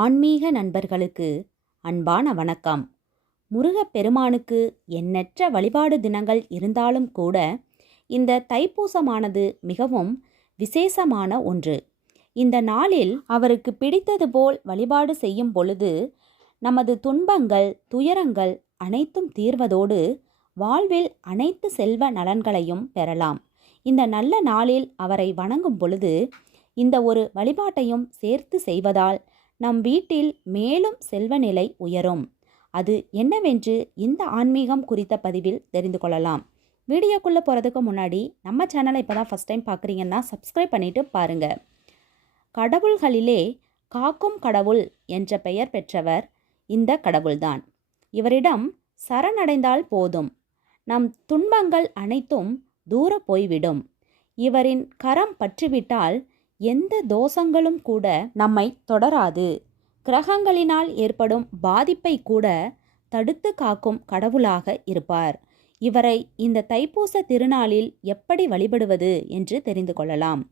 ஆன்மீக நண்பர்களுக்கு அன்பான வணக்கம். முருகப்பெருமானுக்கு எண்ணற்ற வழிபாடு தினங்கள் இருந்தாலும் கூட இந்த தைப்பூசமானது மிகவும் விசேஷமான ஒன்று. இந்த நாளில் அவருக்கு பிடித்தது போல் வழிபாடு செய்யும் பொழுது நமது துன்பங்கள் துயரங்கள் அனைத்தும் தீர்வதோடு வாழ்வில் அனைத்து செல்வ நலன்களையும் பெறலாம். இந்த நல்ல நாளில் அவரை வணங்கும் பொழுது இந்த ஒரு வழிபாட்டையும் சேர்த்து செய்வதால் நம் வீட்டில் மேலும் செல்வ நிலை உயரும். அது என்னவென்று இந்த ஆன்மீகம் குறித்த பதிவில் தெரிந்து கொள்ளலாம். வீடியோக்குள்ளே போகிறதுக்கு முன்னாடி நம்ம சேனலை இப்போ தான் ஃபஸ்ட் டைம் பார்க்குறீங்கன்னா சப்ஸ்கிரைப் பண்ணிவிட்டு பாருங்கள் கடவுள்களிலே காக்கும் கடவுள் என்ற பெயர் பெற்றவர் இந்த கடவுள்தான். இவரிடம் சரணடைந்தால் போதும். நம் துன்பங்கள் அனைத்தும் தூர போய்விடும். இவரின் கரம் பற்றிவிட்டால் எந்த தோஷங்களும் கூட நம்மை தொடராது. கிரகங்களினால் ஏற்படும் பாதிப்பை கூட தடுத்து காக்கும் கடவுளாக இருப்பார். இவரை இந்த தைப்பூச திருநாளில் எப்படி வழிபடுவது என்று தெரிந்து கொள்ளலாம்.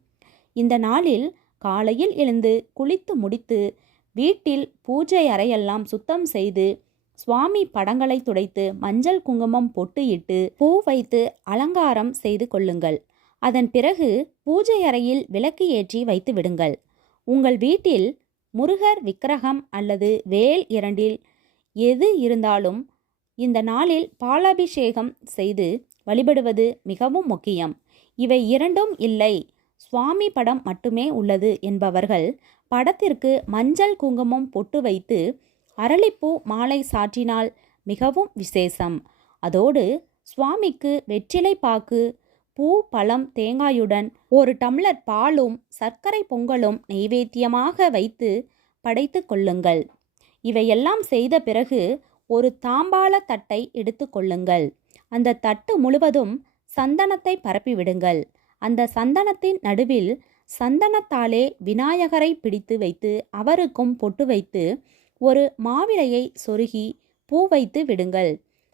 இந்த நாளில் காலையில் எழுந்து குளித்து முடித்து வீட்டில் பூஜை அறையெல்லாம் சுத்தம் செய்து சுவாமி படங்களை துடைத்து மஞ்சள் குங்குமம் பொட்டு இட்டு பூ வைத்து அலங்காரம் செய்து கொள்ளுங்கள். அதன் பிறகு பூஜை அறையில் விளக்கு ஏற்றி வைத்து விடுங்கள். உங்கள் வீட்டில் முருகர் விக்கிரகம் அல்லது வேல் இரண்டில் எது இருந்தாலும் இந்த நாளில் பாலாபிஷேகம் செய்து வழிபடுவது மிகவும் முக்கியம். இவை இரண்டும் இல்லை. சுவாமி படம் மட்டுமே உள்ளது என்பவர்கள் படத்திற்கு மஞ்சள் குங்குமம் பொட்டு வைத்து அரளிப்பூ மாலை சாற்றினால் மிகவும் விசேஷம். அதோடு சுவாமிக்கு வெற்றிலை பாக்கு பூ பழம் தேங்காயுடன் ஒரு டம்ளர் பாலும் சர்க்கரை பொங்கலும் நெய்வேத்தியமாக வைத்து படைத்து கொள்ளுங்கள். இவையெல்லாம் செய்த பிறகு ஒரு தாம்பாள தட்டை எடுத்து கொள்ளுங்கள். அந்த தட்டு முழுவதும் சந்தனத்தை பரப்பிவிடுங்கள். அந்த சந்தனத்தின் நடுவில் சந்தனத்தாலே விநாயகரை பிடித்து வைத்து அவருக்கும் பொட்டு வைத்து ஒரு மாவிளையை சொருகி பூ வைத்து விடுங்கள்.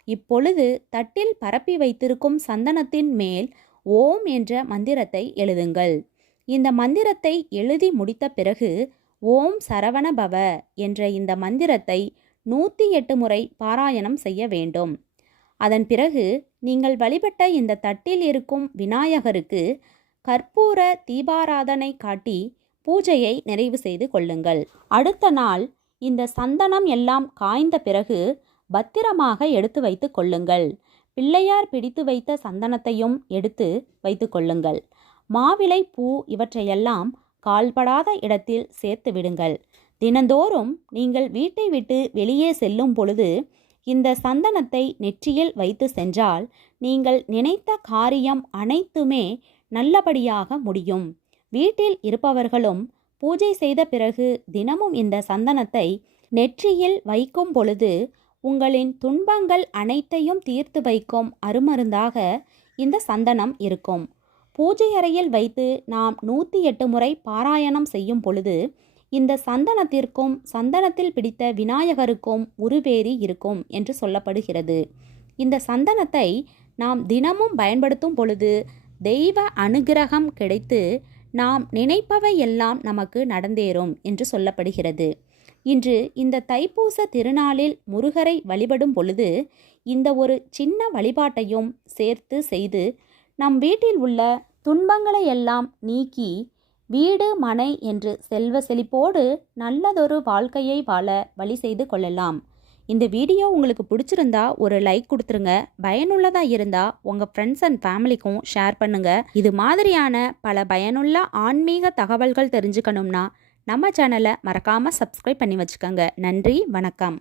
இப்பொழுது தட்டில் பரப்பி வைத்திருக்கும் சந்தனத்தின் மேல் ஓம் என்ற மந்திரத்தை எழுதுங்கள். இந்த மந்திரத்தை எழுதி முடித்த பிறகு ஓம் சரவண பவ என்ற இந்த மந்திரத்தை நூற்றி எட்டு முறை பாராயணம் செய்ய வேண்டும். அதன் பிறகு நீங்கள் வழிபட்ட இந்த தட்டில் இருக்கும் விநாயகருக்கு கற்பூர தீபாராதனை காட்டி பூஜையை நிறைவு செய்து கொள்ளுங்கள். அடுத்த நாள் இந்த சந்தனம் எல்லாம் காய்ந்த பிறகு பத்திரமாக எடுத்து வைத்து கொள்ளுங்கள். பிள்ளையார் பிடித்து வைத்த சந்தனத்தையும் எடுத்து வைத்து கொள்ளுங்கள். மாவிலை பூ இவற்றையெல்லாம் கால்படாத இடத்தில் சேர்த்து விடுங்கள். தினந்தோறும் நீங்கள் வீட்டை விட்டு வெளியே செல்லும் பொழுது இந்த சந்தனத்தை நெற்றியில் வைத்து சென்றால் நீங்கள் நினைத்த காரியம் அனைத்துமே நல்லபடியாக முடியும். வீட்டில் இருப்பவர்களும் பூஜை செய்த பிறகு தினமும் இந்த சந்தனத்தை நெற்றியில் வைக்கும் பொழுது உங்களின் துன்பங்கள் அனைத்தையும் தீர்த்து வைக்கும் அருமருந்தாக இந்த சந்தனம் இருக்கும். பூஜை அறையில் வைத்து நாம் நூற்றி எட்டு முறை பாராயணம் செய்யும் பொழுது இந்த சந்தனத்திற்கும் சந்தனத்தில் பிடித்த விநாயகருக்கும் உருவேறி இருக்கும் என்று சொல்லப்படுகிறது. இந்த சந்தனத்தை நாம் தினமும் பயன்படுத்தும் பொழுது தெய்வ அனுகிரகம் கிடைத்து நாம் நினைப்பவை எல்லாம் நமக்கு நடந்தேறும் என்று சொல்லப்படுகிறது. இன்று இந்த தைப்பூச திருநாளில் முருகரை வழிபடும் பொழுது இந்த ஒரு சின்ன வழிபாட்டையும் சேர்த்து செய்து நம் வீட்டில் உள்ள துன்பங்களை எல்லாம் நீக்கி வீடு மனை என்று செல்வ செழிப்போடு நல்லதொரு வாழ்க்கையை வாழ வழி செய்து கொள்ளலாம். இந்த வீடியோ உங்களுக்கு பிடிச்சிருந்தா ஒரு லைக் கொடுத்துருங்க. பயனுள்ளதாக இருந்தால் உங்கள் ஃப்ரெண்ட்ஸ் அண்ட் ஃபேமிலிக்கும் ஷேர் பண்ணுங்கள் இது மாதிரியான பல பயனுள்ள ஆன்மீக தகவல்கள் தெரிஞ்சுக்கணும்னா நம்ம சேனலை மறக்காமல் சப்ஸ்கிரைப் பண்ணி வச்சுக்கோங்க. நன்றி வணக்கம்.